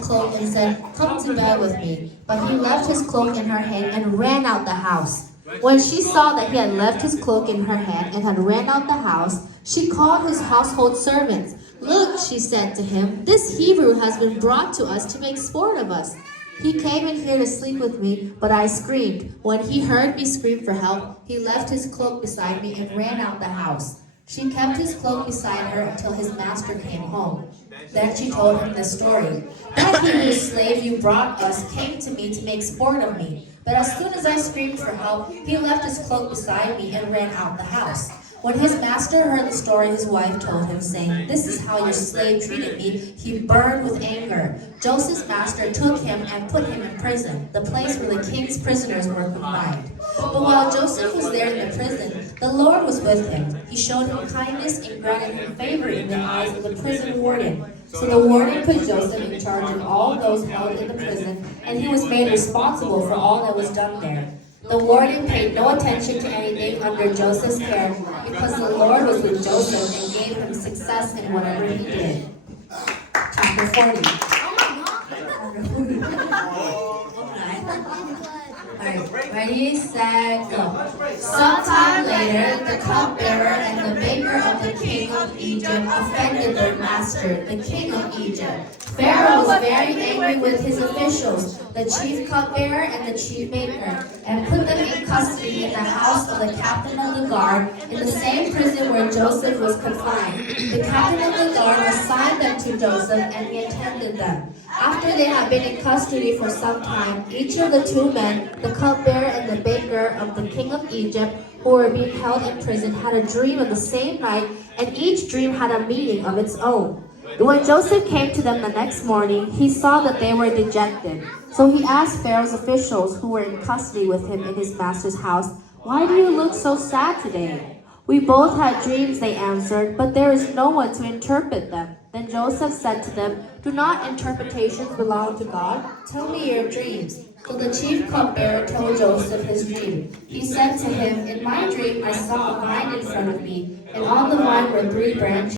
cloak and said, "Come to bed with me." But he left his cloak in her hand and ran out the house. When she saw that he had left his cloak in her hand and had ran out the house, she called his household servants. "Look," she said to him, "this Hebrew has been brought to us to make sport of us. He came in here to sleep with me, but I screamed. When he heard me scream for help, he left his cloak beside me and ran out the house." She kept his cloak beside her until his master came home. Then she told him this story. "That Hebrew slave you brought us came to me to make sport of me. But as soon as I screamed for help, he left his cloak beside me and ran out the house." When his master heard the story, his wife told him, saying, "This is how your slave treated me." He burned with anger. Joseph's master took him and put him in prison, the place where the king's prisoners were confined. But while Joseph was there in the prison, the Lord was with him. He showed him kindness and granted him favor in the eyes of the prison warden. So the warden put Joseph in charge of all those held in the prison, and he was made responsible for all that was done there. The warden paid no attention to anything under Joseph's care because the Lord was with Joseph and gave him success in whatever he did. Chapter 40. Alright, ready, set, go. Sometime later, the cupbearer and the baker of the king of Egypt offended their master, the king of Egypt. Pharaoh was very angry with his officials, the chief cupbearer and the chief baker, and put them in custody in the house of the captain of the guard, in the same prison where Joseph was confined. The captain of the guard assigned them to Joseph, and he attended them. After they had been in custody for some time, each of the two men, the cupbearer and the baker of the king of Egypt, who were being held in prison, had a dream of the same night, and each dream had a meaning of its own. When Joseph came to them the next morning, he saw that they were dejected. So he asked Pharaoh's officials who were in custody with him in his master's house, "Why do you look so sad today?" "We both had dreams," they answered, "but there is no one to interpret them." Then Joseph said to them, "Do not interpretations belong to God? Tell me your dreams." So the chief cupbearer told Joseph his dream. He said to him, "In my dream I saw a vine in front of me, and on the vine were 3 branches.